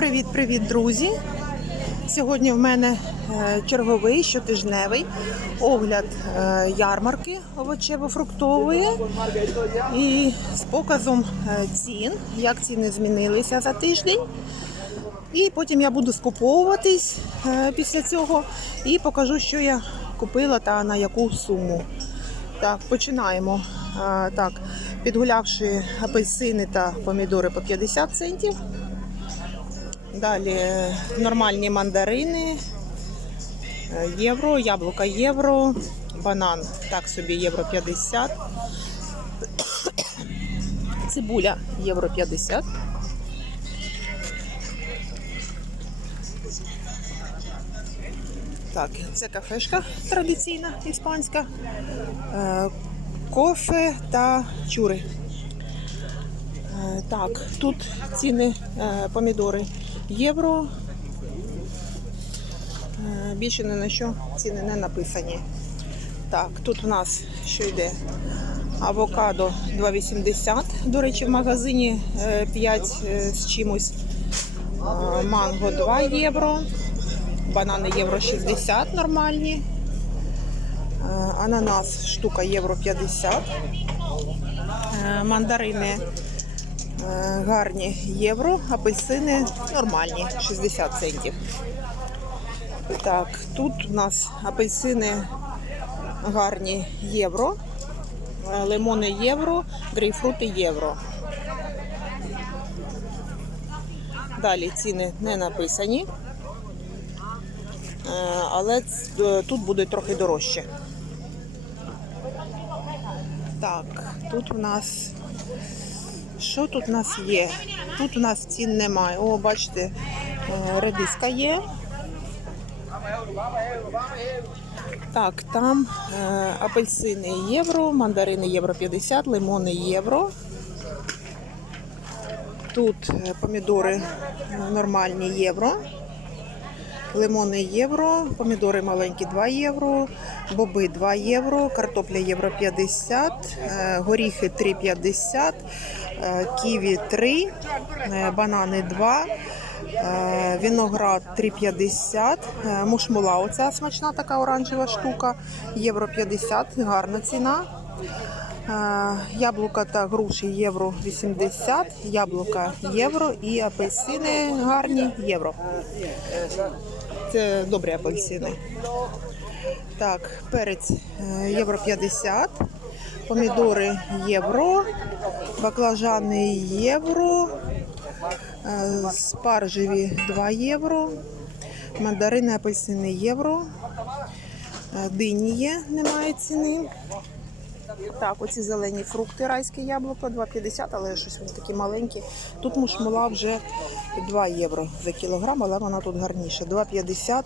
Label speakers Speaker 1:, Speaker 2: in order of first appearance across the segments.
Speaker 1: Привіт-привіт, друзі! Сьогодні в мене е, черговий щотижневий огляд е, ярмарки овочево-фруктової і з показом е, цін, як ціни змінилися за тиждень. І потім я буду скуповуватись після цього і покажу, що я купила та на яку суму. Так, починаємо. Так, підгулявши апельсини та помідори по 50 центів. Далі е, нормальні мандарини, е, євро, яблука євро, банан так собі євро 50. Цибуля євро 50. Так, це кафешка традиційна іспанська. Е, Кофе та чури. Так, тут ціни помідори євро. Е, Більше ні на що ціни не написані. Так, тут у нас що йде? Авокадо 2,80. До речі, в магазині е, 5 е, з чимось. Е, Манго 2 євро. Банани євро 60 нормальні. Е, Ананас штука євро 50. Е, Мандарини Е, гарні євро, апельсини нормальні, 60 центів. Так, тут у нас апельсини гарні євро, е, лимони євро, грейпфрути євро. Далі ціни не написані, Е, але е, тут буде трохи дорожче. Так, тут у нас що тут у нас є? Тут у нас цін немає. О, бачите, е, редиска є. Так, там е, апельсини євро, мандарини євро 50, лимони євро. Тут е, помідори нормальні євро. Лимони євро, помідори маленькі 2 євро, боби 2 євро, картопля євро 50, е, горіхи 3,50, е, ківі 3, е, банани 2, е, виноград 3,50, е, мушмула оця смачна така оранжева штука, євро 50, гарна ціна. Яблука та груші євро 80, яблука євро і апельсини гарні євро. Це добрі апельсини. Так, перець євро 50, помідори євро, баклажани євро, е, спаржеві 2 євро, мандарини, апельсини євро, е, дині є, немає ціни. Так, оці зелені фрукти, райське яблуко 2,50, але щось вони такі маленькі. Тут мушмула вже 2 євро за кілограм, але вона тут гарніша. 2,50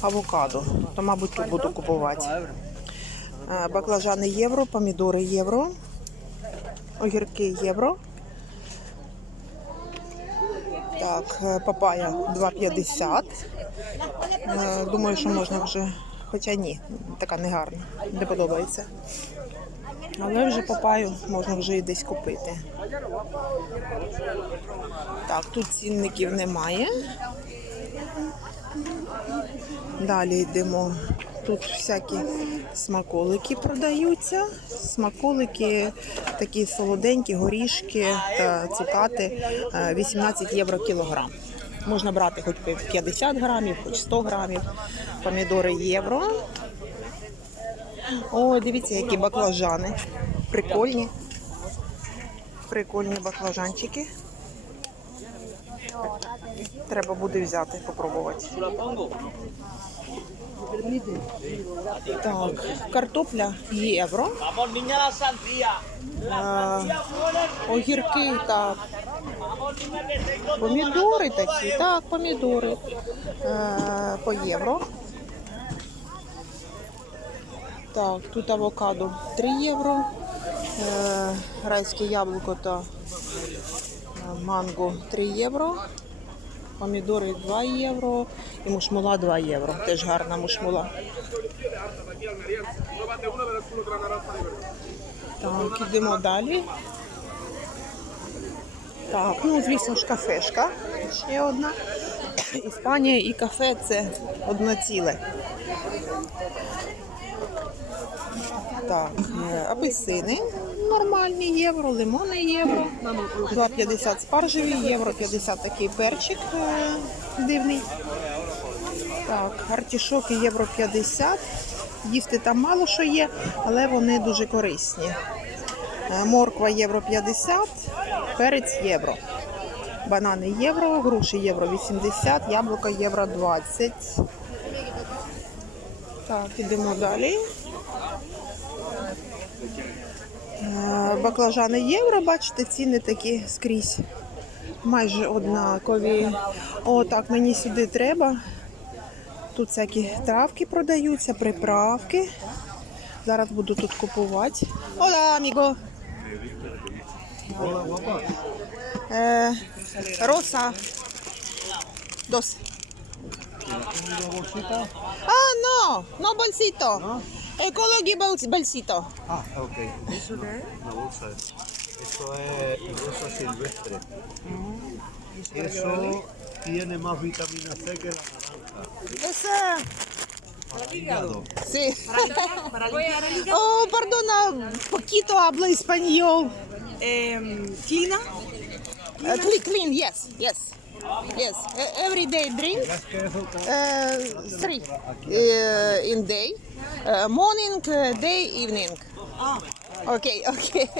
Speaker 1: авокадо. То, мабуть, тут буду купувати. Е, Баклажани євро, помідори євро, огірки євро. Так, е, папая 2,50. Е, Думаю, що можна вже, хоча ні, така не гарна, не подобається. Але вже папаю можна вже і десь купити. Так, тут цінників немає. Далі йдемо. Тут всякі смаколики продаються. Смаколики такі солоденькі, горішки та цукати е, 18 євро кілограм. Можна брати хоч 50 грамів, хоч 100 грамів. Помідори євро. О, дивіться, які баклажани. Прикольні. Прикольні баклажанчики. Треба буде взяти, попробувати. Так, картопля євро. Огірки та
Speaker 2: Vamos, niña, que tengo
Speaker 1: помідори такі. Так, помідори по євро. Так, тут авокадо 3 євро. Е, райське яблуко та е, манго 3 євро. Помідори 2 євро і мушмула 2 євро. Теж гарна мушмула. Так, ідемо далі. Так, ну звісно ж кафешка. Ще одна. Іспанія і кафе це одно ціле. Так, е, апельсини нормальні євро, лимони євро, 2,50 спаржеві, євро 50 такий перчик е, дивний. Так, артішоки євро 50. Їсти там мало що є, але вони дуже корисні. Е, Морква євро 50, перець євро. Банани євро, груші євро 80, яблука євро 20. Так, ідемо далі. Е, Баклажани євро, бачите, ціни такі скрізь. Майже однакові. О, так, мені сюди треба. Тут всякі травки продаються, приправки. Зараз буду тут купувати. Hola, amigo. Е, роса. Dos. Ah, no, no bolsito. Ecology bolsito.
Speaker 3: Ah, ok. ¿Eso qué es? Una bolsa. Eso es rosa silvestre. Eso tiene más vitamina C que la naranja.
Speaker 1: Ese,
Speaker 3: Para hígado.
Speaker 1: sí. Oh, perdona, poquito hablo español.
Speaker 4: Clina.
Speaker 1: Uh, clean, clean, yes, yes. Yes, E- every day drink. Uh, three uh, in day, morning, uh, day, evening. Okay, okay.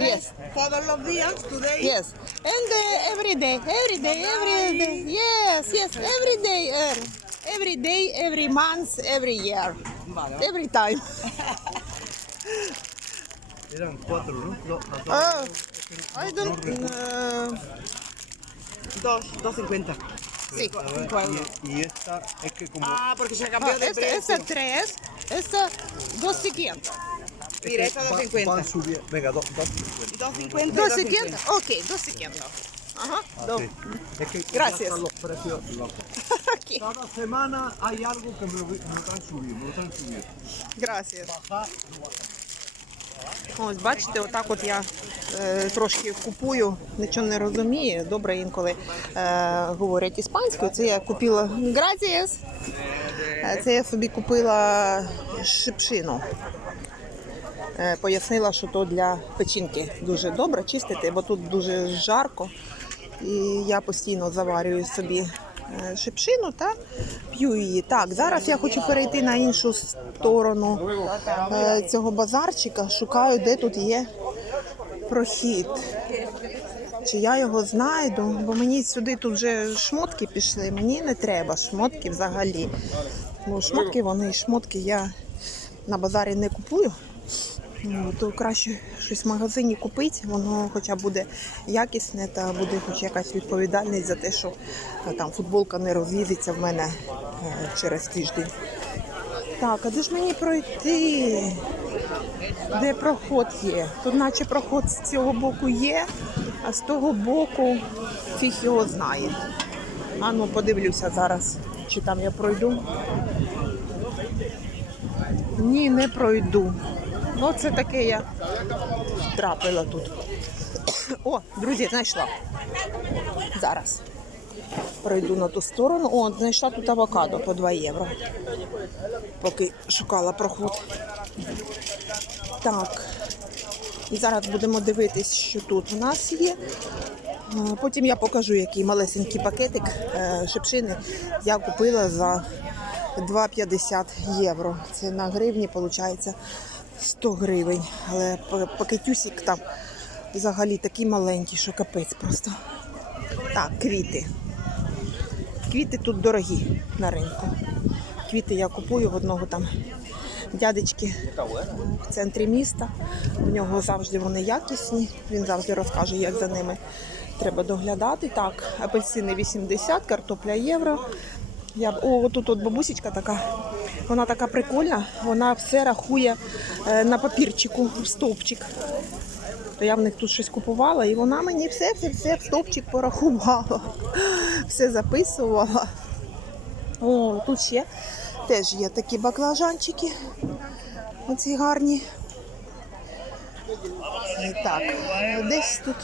Speaker 1: yes,
Speaker 4: Todos los días, today.
Speaker 1: yes, and uh, every day, every day, every day. Yes, yes, every day, uh, every day, every month, every year, every time.
Speaker 3: eran cuatro, ¿no? No, las dos.
Speaker 1: Oh, I don't. Uh,
Speaker 4: Dos, dos cincuenta.
Speaker 1: sí.
Speaker 3: A ver, y, y esta es que como
Speaker 4: Ah, porque se
Speaker 1: Ah,
Speaker 4: cambió de
Speaker 1: esta,
Speaker 4: precio.
Speaker 1: esta tres, esta dos quinientos.
Speaker 3: es
Speaker 4: Mira,
Speaker 3: que
Speaker 4: esta
Speaker 3: va-
Speaker 4: 250.
Speaker 3: van subiendo. Venga, dos, dos cincuenta.
Speaker 4: Dos cincuenta. y
Speaker 1: Dos
Speaker 4: dos
Speaker 1: quinientos, ok, dos quinientos. Ajá.
Speaker 3: Ah,
Speaker 1: dos.
Speaker 3: sí. Es que ya
Speaker 1: Gracias.
Speaker 3: están los precios locos.
Speaker 1: Окей,
Speaker 3: Cada semana hay algo que me lo, me lo traen subir, me lo traen subir.
Speaker 1: gracias.
Speaker 3: Bajar,
Speaker 1: Ось бачите, отак от я е, трошки купую, нічого не розумію. Добре інколи е, говорять іспанською. Це я купила Gracias. Е, Це я собі купила шипшину. Е, Пояснила, що то для печінки дуже добре чистити, бо тут дуже жарко. І я постійно заварюю собі е, шипшину та п'ю її. Так, зараз я хочу перейти на іншу сторону е, цього базарчика. Шукаю, де тут є прохід. Чи я його знайду, бо мені сюди тут вже шмотки пішли. Мені не треба шмотки взагалі. Бо шмотки вони шмотки я на базарі не купую. Ну, то краще щось в магазині купити, воно хоча буде якісне та буде хоч якась відповідальність за те, що е, там футболка не розлізеться в мене е, через тиждень. Так, а де ж мені пройти? Де проход є? Тут наче проход з цього боку є, а з того боку фіг його знає. А ну подивлюся зараз, чи там я пройду. Ні, не пройду. Ну, це таке я трапила тут. О, друзі, знайшла. Зараз. Пройду на ту сторону. О, знайшла тут авокадо по 2 євро. Поки шукала проход. Так. І зараз будемо дивитись, що тут у нас є. Потім я покажу, який малесенький пакетик е, шипшини я купила за 2,50 євро. Це на гривні, виходить, 100 гривень. Але па- пакетюсик там взагалі такий маленький, що капець просто. Так, квіти. Квіти тут дорогі на ринку. Квіти я купую в одного там дядечки в центрі міста. У нього завжди вони якісні. Він завжди розкаже, як за ними треба доглядати. Так, апельсини 80, картопля євро. Я... О, тут от бабусечка така. Вона така прикольна, вона все рахує е, на папірчику в стовпчик. То я в них тут щось купувала, і вона мені все, все, все в стовпчик порахувала, все записувала. О, тут ще теж є такі баклажанчики. Оці гарні. Так, десь тут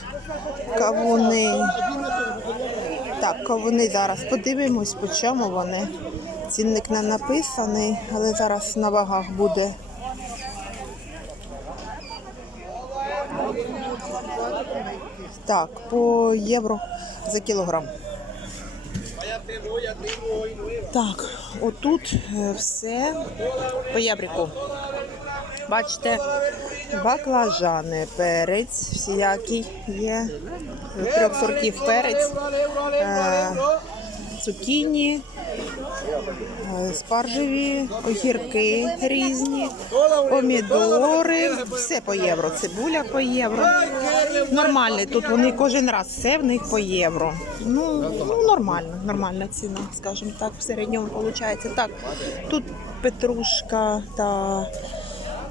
Speaker 1: кавуни. Так, кавуни зараз подивимось, по чому вони. Цінник не написаний, але зараз на вагах буде. Так, по євро за кілограм. Так, отут е, все по ябріку. Бачите, баклажани, перець всіякий є. Трьох сортів перець, е, цукіні, спаржеві, огірки різні, помідори, все по євро, цибуля по євро. Нормальний, тут вони кожен раз все в них по євро. Ну, ну нормально, нормальна ціна, скажімо так, в середньому виходить. Так, тут петрушка та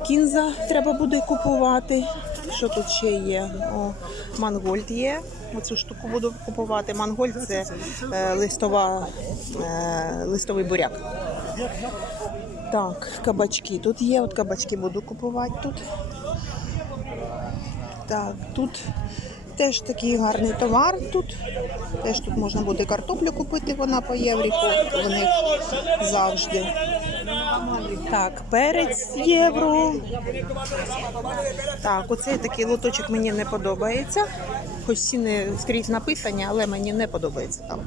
Speaker 1: кінза треба буде купувати. Що тут ще є? О, мангольд є. Оцю штуку буду купувати. Мангольд це е, листова, е, листовий буряк. Так, кабачки тут є. От кабачки буду купувати тут. Так, тут теж такий гарний товар. Тут теж тут можна буде картоплю купити, вона по євріку. В завжди. Так, перець євро. Так, оцей такий лоточок мені не подобається. Хоч ціни скрізь написані, але мені не подобається там.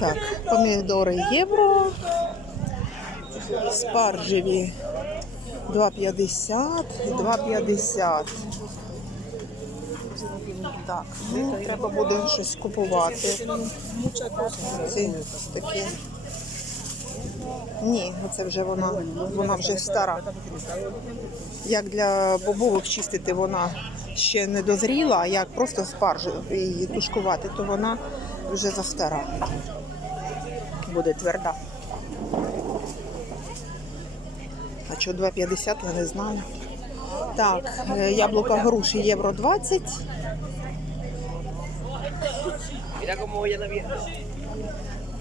Speaker 1: Так, помідори євро. Спаржеві 2,50, 2,50. Так, ну, треба буде щось купувати. Ці такі. Ні, оце вже вона, вона вже стара. Як для бобових чистити, вона ще не дозріла, а як просто спаржу її тушкувати, то вона вже застара. Буде тверда. А що 2,50, я не знаю. Так, е, яблука груші євро 20.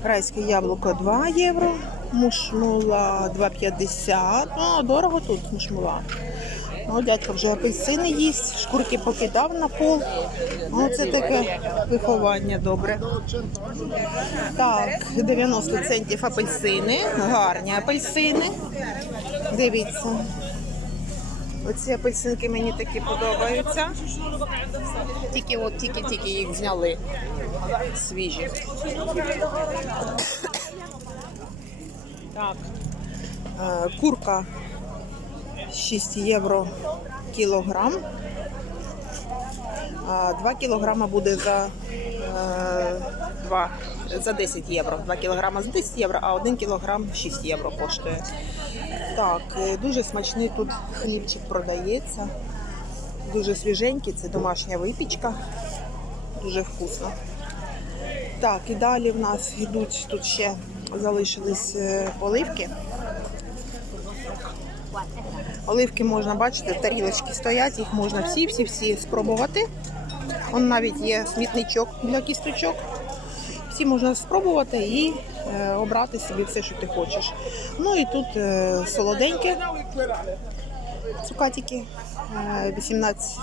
Speaker 1: Райське яблуко 2 євро, мушмула 2,50. Ну, дорого тут мушмула. Ну, дядько вже апельсини їсть, шкурки покидав на пол. Ну, це таке виховання добре. Так, 90 центів апельсини, гарні апельсини. Дивіться. Оці апельсинки мені такі подобаються. Тільки от тільки-тільки їх зняли. Свіжі. Так. Е, Курка 6 євро кілограм. А 2 кілограма буде за, е, 2, за 10 євро. 2 кілограма за 10 євро, а 1 кілограм 6 євро коштує. Так, е, дуже смачний тут хлібчик продається. Дуже свіженький, це домашня випічка. Дуже вкусно. Так, і далі в нас йдуть тут ще залишились е, оливки. Оливки можна бачити, тарілочки стоять, їх можна всі-всі-всі спробувати. Он навіть є смітничок для кісточок. Всі можна спробувати і е, обрати собі все, що ти хочеш. Ну і тут е, солоденьке, цукатики, е, 18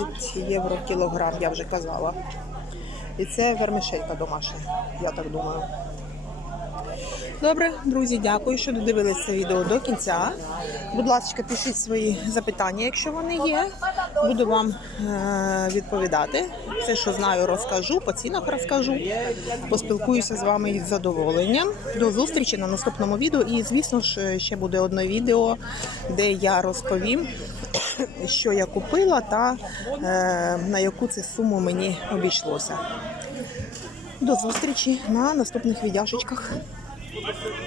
Speaker 1: євро кілограм, я вже казала. І це вермишелька домашня, я так думаю. Добре, друзі, дякую, що додивилися це відео до кінця. Будь ласка, пишіть свої запитання, якщо вони є. Буду вам е- відповідати. Все, що знаю, розкажу, по цінах розкажу. Поспілкуюся з вами із задоволенням. До зустрічі на наступному відео. І, звісно ж, ще буде одне відео, де я розповім, що я купила та е- на яку це суму мені обійшлося. До зустрічі на наступних відяшечках. Thank you.